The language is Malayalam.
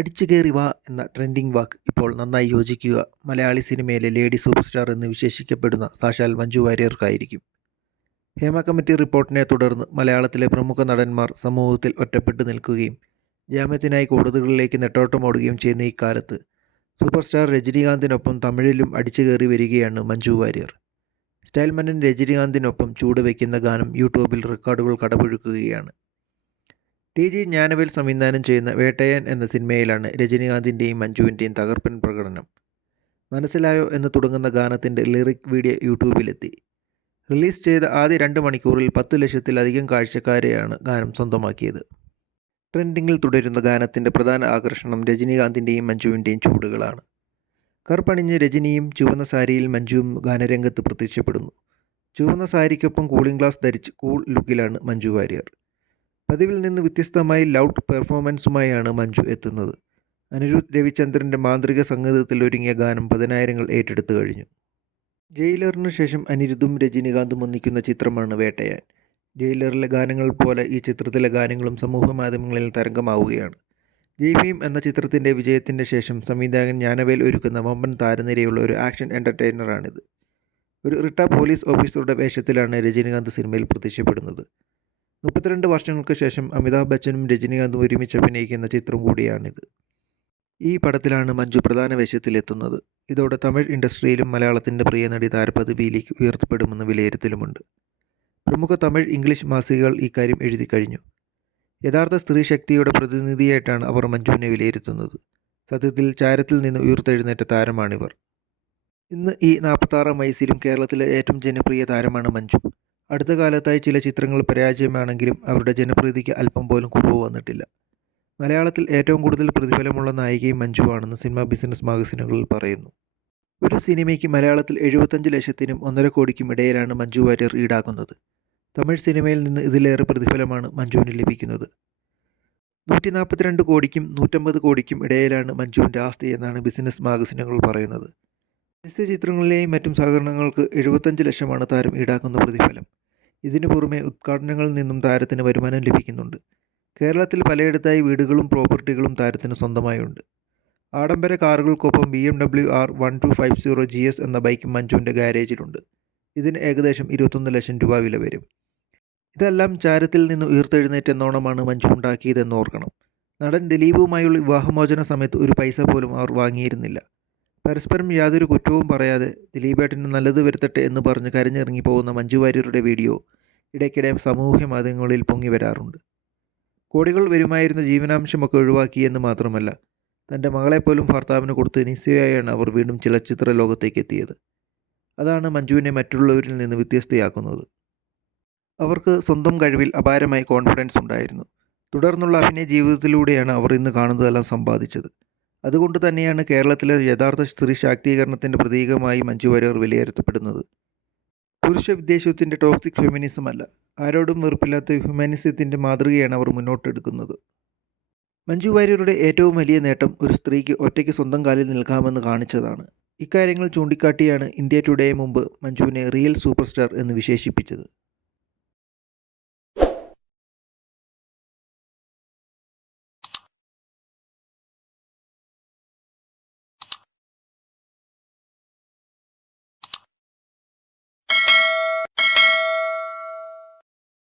അടിച്ചുകയറി വാ എന്ന ട്രെൻഡിംഗ് വാക്ക് ഇപ്പോൾ നന്നായി യോജിക്കുക. മലയാളി സിനിമയിലെ ലേഡി സൂപ്പർ സ്റ്റാർ എന്ന് വിശേഷിക്കപ്പെടുന്ന സാക്ഷാൽ മഞ്ജു വാര്യർക്കായിരിക്കും. ഹേമ കമ്മിറ്റി റിപ്പോർട്ടിനെ തുടർന്ന് മലയാളത്തിലെ പ്രമുഖ നടന്മാർ സമൂഹത്തിൽ ഒറ്റപ്പെട്ടു നിൽക്കുകയും ജാമ്യത്തിനായി കോടതികളിലേക്ക് നെട്ടോട്ടമോടുകയും ചെയ്യുന്ന ഈ ഇക്കാലത്ത് സൂപ്പർ സ്റ്റാർ രജനീകാന്തിനൊപ്പം തമിഴിലും അടിച്ചു കയറി വരികയാണ് മഞ്ജു വാര്യർ. സ്റ്റൈൽമനൻ രജനീകാന്തിനൊപ്പം ചൂട് ചൂടുവെക്കുന്ന ഗാനം യൂട്യൂബിൽ റെക്കോർഡുകൾ കടപുഴുക്കുകയാണ്. ടി ജി ജ്ഞാനവേൽ സംവിധാനം ചെയ്യുന്ന വേട്ടയൻ എന്ന സിനിമയിലാണ് രജനീകാന്തിന്റെയും മഞ്ജുവിന്റെയും തകർപ്പൻ പ്രകടനം. മനസ്സിലായോ എന്ന് തുടങ്ങുന്ന ഗാനത്തിന്റെ ലിറിക് വീഡിയോ യൂട്യൂബിലെത്തി. റിലീസ് ചെയ്ത ആദ്യ രണ്ട് മണിക്കൂറിൽ പത്തു ലക്ഷത്തിലധികം കാഴ്ചക്കാരെയാണ് ഗാനം സ്വന്തമാക്കിയത്. ട്രെൻഡിങ്ങിൽ തുടരുന്ന ഗാനത്തിന്റെ പ്രധാന ആകർഷണം രജനീകാന്തിന്റെയും മഞ്ജുവിന്റെയും ചൂടുകളാണ്. കറുപ്പണിഞ്ഞ് രജനിയും ചുവന്ന സാരിയിൽ മഞ്ജുവും ഗാനരംഗത്ത് പ്രത്യക്ഷപ്പെടുന്നു. ചുവന്ന സാരിക്കൊപ്പം കൂളിംഗ് ഗ്ലാസ് ധരിച്ച് കൂൾ ലുക്കിലാണ് മഞ്ജു വാര്യർ. പതിവിൽ നിന്ന് വ്യത്യസ്തമായി ലൗഡ് പെർഫോമൻസുമായാണ് മഞ്ജു എത്തുന്നത്. അനിരുദ്ധ് രവിചന്ദ്രന്റെ മാന്ത്രിക സംഗീതത്തിൽ ഒരുങ്ങിയ ഗാനം പതിനായിരങ്ങൾ ഏറ്റെടുത്തു കഴിഞ്ഞു. ജയിലറിന് ശേഷം അനിരുദ്ധും രജനീകാന്തും ഒന്നിക്കുന്ന ചിത്രമാണ് വേട്ടയാൻ. ജയിലറിലെ ഗാനങ്ങൾ പോലെ ഈ ചിത്രത്തിലെ ഗാനങ്ങളും സമൂഹ മാധ്യമങ്ങളിൽ തരംഗമാവുകയാണ്. ജയ് എന്ന ചിത്രത്തിന്റെ വിജയത്തിന്റെ ശേഷം സംവിധായകൻ ജ്ഞാനവേൽ ഒരുക്കുന്ന വമ്പൻ താരനിരയുള്ള ഒരു ആക്ഷൻ എന്റർടൈനറാണിത് ഒരു റിട്ട പോലീസ് ഓഫീസറുടെ വേഷത്തിലാണ് രജനീകാന്ത് സിനിമയിൽ പ്രത്യക്ഷപ്പെടുന്നത്. മുപ്പത്തിരണ്ട് വർഷങ്ങൾക്ക് ശേഷം അമിതാഭ് ബച്ചനും രജനീകാന്തും ഒരുമിച്ച് അഭിനയിക്കുന്ന ചിത്രം കൂടിയാണിത്. ഈ പടത്തിലാണ് മഞ്ജു പ്രധാന വേഷത്തിലെത്തുന്നത്. ഇതോടെ തമിഴ് ഇൻഡസ്ട്രിയിലും മലയാളത്തിന്റെ പ്രിയ നടി താരപദവിയിലേക്ക് ഉയർത്തപ്പെടുമെന്ന് വിലയിരുത്തലുമുണ്ട്. പ്രമുഖ തമിഴ് ഇംഗ്ലീഷ് മാസികകൾ ഇക്കാര്യം എഴുതി കഴിഞ്ഞു. യഥാർത്ഥ സ്ത്രീ ശക്തിയുടെ പ്രതിനിധിയായിട്ടാണ് അവർ മഞ്ജുവിനെ വിലയിരുത്തുന്നത്. സത്യത്തിൽ ചാരത്തിൽ നിന്ന് ഉയർത്തെഴുന്നേറ്റ താരമാണിവർ. ഇന്ന് ഈ നാൽപ്പത്താറാം വയസ്സിലും കേരളത്തിലെ ഏറ്റവും ജനപ്രിയ താരമാണ് മഞ്ജു. അടുത്ത കാലത്തായി ചില ചിത്രങ്ങൾ പരാജയമാണെങ്കിലും അവരുടെ ജനപ്രീതിക്ക് അല്പം പോലും കുറവ് വന്നിട്ടില്ല. മലയാളത്തിൽ ഏറ്റവും കൂടുതൽ പ്രതിഫലമുള്ള നായികയും മഞ്ജുവാണെന്ന് സിനിമ ബിസിനസ് മാഗസിനുകളിൽ പറയുന്നു. ഒരു സിനിമയ്ക്ക് മലയാളത്തിൽ എഴുപത്തഞ്ച് ലക്ഷത്തിനും ഒന്നര കോടിക്കും ഇടയിലാണ് മഞ്ജു വാര്യർ ഈടാക്കുന്നത്. തമിഴ് സിനിമയിൽ നിന്ന് ഇതിലേറെ പ്രതിഫലമാണ് മഞ്ജുവിന് ലഭിക്കുന്നത്. നൂറ്റി നാൽപ്പത്തിരണ്ട് കോടിക്കും നൂറ്റമ്പത് കോടിക്കും ഇടയിലാണ് മഞ്ജുവിന്റെ ആസ്തി എന്നാണ് ബിസിനസ് മാഗസിനുകൾ പറയുന്നത്. പരസ്യ ചിത്രങ്ങളിലെയും മറ്റും സഹകരണങ്ങൾക്ക് എഴുപത്തഞ്ച് ലക്ഷമാണ് താരം ഈടാക്കുന്ന പ്രതിഫലം. ഇതിനു പുറമെ ഉദ്ഘാടനങ്ങളിൽ നിന്നും താരത്തിന് വരുമാനം ലഭിക്കുന്നുണ്ട്. കേരളത്തിൽ പലയിടത്തായി വീടുകളും പ്രോപ്പർട്ടികളും താരത്തിന് സ്വന്തമായുണ്ട്. ആഡംബര കാറുകൾക്കൊപ്പം B M W R one two five zero G S എന്ന ബൈക്ക് മഞ്ജുവിന്റെ ഗാരേജിലുണ്ട്. ഇതിന് ഏകദേശം ഇരുപത്തൊന്ന് ലക്ഷം രൂപ വില വരും. ഇതെല്ലാം ചാരത്തിൽ നിന്ന് ഉയർത്തെഴുന്നേറ്റെന്നോണമാണ് മഞ്ജു ഉണ്ടാക്കിയതെന്ന് ഓർക്കണം. നടൻ ദിലീപുമായുള്ള വിവാഹമോചന സമയത്ത് ഒരു പൈസ പോലും അവർ വാങ്ങിയിരുന്നില്ല. പരസ്പരം യാതൊരു കുറ്റവും പറയാതെ ദിലീപേട്ടന് നല്ലത് വരുത്തട്ടെ എന്ന് പറഞ്ഞ് കരഞ്ഞിറങ്ങി പോകുന്ന മഞ്ജു വാര്യരുടെ വീഡിയോ ഇടയ്ക്കിടെ സാമൂഹ്യ മാധ്യമങ്ങളിൽ പൊങ്ങി വരാറുണ്ട്. കോടികൾ വരുമായിരുന്ന ജീവനാംശമൊക്കെ ഒഴിവാക്കി എന്ന് മാത്രമല്ല തന്റെ മകളെപ്പോലും ഭർത്താവിന് കൊടുത്ത് നിസ്സയായാണ് അവർ വീണ്ടും ചലച്ചിത്ര ലോകത്തേക്ക് എത്തിയത്. അതാണ് മഞ്ജുവിനെ മറ്റുള്ളവരിൽ നിന്ന് വ്യത്യസ്തയാക്കുന്നത്. അവർക്ക് സ്വന്തം കഴിവിൽ അപാരമായി കോൺഫിഡൻസ് ഉണ്ടായിരുന്നു. തുടർന്നുള്ള അഭിനയ ജീവിതത്തിലൂടെയാണ് അവർ ഇന്ന് കാണുന്നതെല്ലാം സമ്പാദിച്ചത്. അതുകൊണ്ട് തന്നെയാണ് കേരളത്തിലെ യഥാർത്ഥ സ്ത്രീ ശാക്തീകരണത്തിന്റെ പ്രതീകമായി മഞ്ജു വാര്യർ വിലയിരുത്തപ്പെടുന്നത്. പുരുഷ വിദ്വേഷത്തിന്റെ ടോക്സിക് ഫെമിനിസം അല്ല ആരോടും വെറുപ്പില്ലാത്ത ഹ്യൂമാനിസത്തിന്റെ മാതൃകയാണ് അവർ മുന്നോട്ടെടുക്കുന്നത്. മഞ്ജു വാര്യരുടെ ഏറ്റവും വലിയ നേട്ടം ഒരു സ്ത്രീക്ക് ഒറ്റയ്ക്ക് സ്വന്തം കാലിൽ നിൽക്കാമെന്ന് കാണിച്ചതാണ്. ഇക്കാര്യങ്ങൾ ചൂണ്ടിക്കാട്ടിയാണ് ഇന്ത്യ ടുഡേ മുമ്പ് മഞ്ജുവിനെ റിയൽ സൂപ്പർ സ്റ്റാർ എന്ന് വിശേഷിപ്പിച്ചത്.